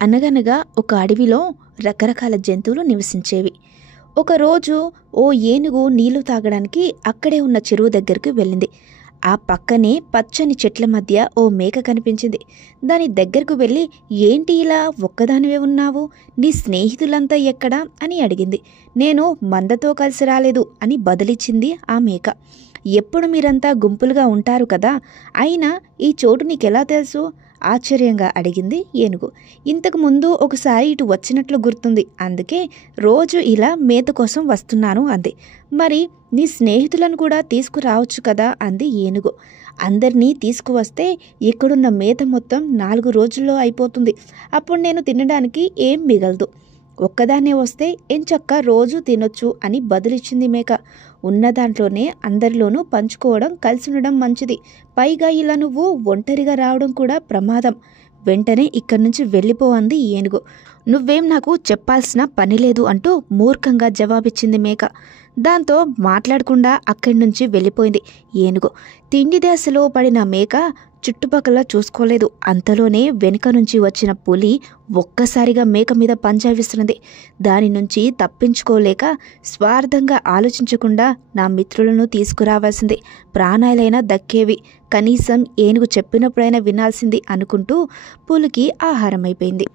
అనగనగా ఒక అడవిలో రకరకాల జంతువులు నివసించేవి. ఒకరోజు ఓ ఏనుగు నీళ్లు తాగడానికి అక్కడే ఉన్న చెరువు దగ్గరికి వెళ్ళింది. ఆ పక్కనే పచ్చని చెట్ల మధ్య ఓ మేక కనిపించింది. దాని దగ్గరకు వెళ్ళి, ఏంటి ఇలా ఒక్కదానివే ఉన్నావు? నీ స్నేహితులంతా ఎక్కడా అని అడిగింది. నేను మందతో కలిసి రాలేదు అని బదులిచ్చింది ఆ మేక. ఎప్పుడు మీరంతా గుంపులుగా ఉంటారు కదా, అయినా ఈ చోటు నీకెలా తెలుసు? ఆశ్చర్యంగా అడిగింది ఏనుగు. ఇంతకు ముందు ఒకసారి ఇటు వచ్చినట్లు గుర్తుంది, అందుకే రోజు ఇలా మేత కోసం వస్తున్నాను అంది. మరి నీ స్నేహితులను కూడా తీసుకురావచ్చు కదా అంది ఏనుగు. అందరినీ తీసుకువస్తే ఇక్కడున్న మేత మొత్తం 4 రోజుల్లో అయిపోతుంది. అప్పుడు నేను తినడానికి ఏం మిగలదు. ఒక్కదాన్నే వస్తే ఎంచక్కా రోజు తినొచ్చు అని బదులిచ్చింది మేక. ఉన్న దాంట్లోనే అందరిలోనూ పంచుకోవడం, కలిసి ఉండడం మంచిది. పైగా ఇలా నువ్వు ఒంటరిగా రావడం కూడా ప్రమాదం. వెంటనే ఇక్కడి నుంచి వెళ్ళిపో అంది ఏనుగు. నువ్వేం నాకు చెప్పాల్సిన పని లేదు అంటూ మూర్ఖంగా జవాబిచ్చింది మేక. దాంతో మాట్లాడకుండా అక్కడి నుంచి వెళ్ళిపోయింది ఏనుగు. తిండి దశలో పడిన మేక చుట్టుపక్కల చూసుకోలేదు. అంతలోనే వెనుక నుంచి వచ్చిన పులి ఒక్కసారిగా మేక మీద పంజా విసిరింది. దాని నుంచి తప్పించుకోలేక స్వార్థంగా ఆలోచించకుండా నా మిత్రులను తీసుకురావాల్సింది, ప్రాణాలైనా దక్కేవి, కనీసం ఏనుగు చెప్పినప్పుడైనా వినాల్సింది అనుకుంటూ పులికి ఆహారమైపోయింది.